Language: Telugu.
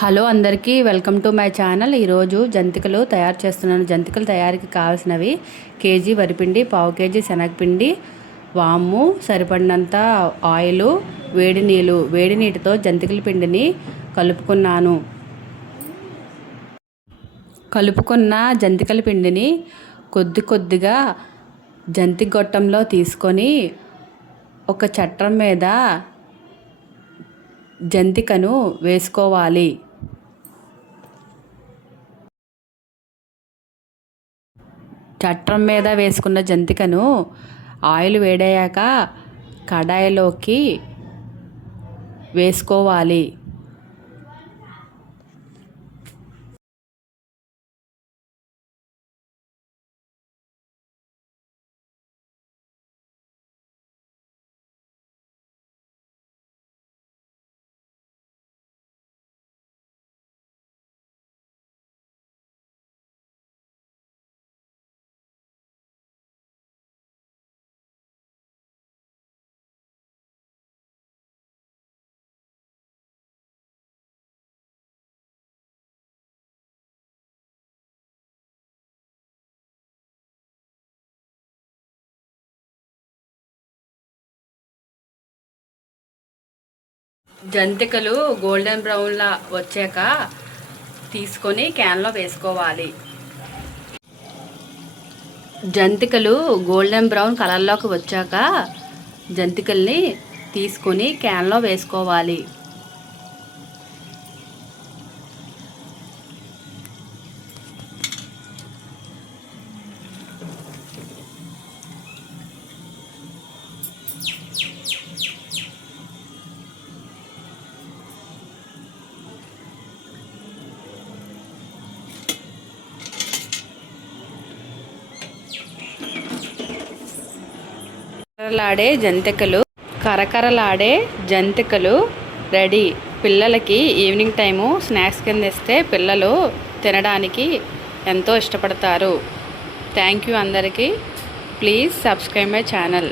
హలో అందరికీ వెల్కమ్ టు మై ఛానల్. ఈరోజు జంతికలు తయారు చేస్తున్నాను. జంతికల తయారీకి కావాల్సినవి కేజీ వరిపిండి, పావు కేజీ శనగపిండి, వాము, సరిపడినంత ఆయిల్, వేడి నీళ్ళు. వేడి నీటితో జంతికల పిండిని కలుపుకున్న జంతికల పిండిని కొద్దిగా జంతి గొట్టంలో తీసుకొని ఒక చట్రం మీద జంతికను వేసుకోవాలి. చట్రం మీద వేసుకున్న జంతికను ఆయిల్ వేడయ్యాక కడాయిలోకి వేసుకోవాలి. జంతికలు గోల్డెన్ బ్రౌన్లా వచ్చాక తీసుకొని క్యాన్లో వేసుకోవాలి. జంతికలు గోల్డెన్ బ్రౌన్ కలర్లోకి వచ్చాక జంతికల్ని తీసుకొని క్యాన్లో వేసుకోవాలి. కరకరలాడే జంతికలు రెడీ. పిల్లలకి ఈవినింగ్ టైము స్నాక్స్ కింద ఇస్తే పిల్లలు తినడానికి ఎంతో ఇష్టపడతారు. థ్యాంక్ యూ అందరికీ. Please subscribe my channel.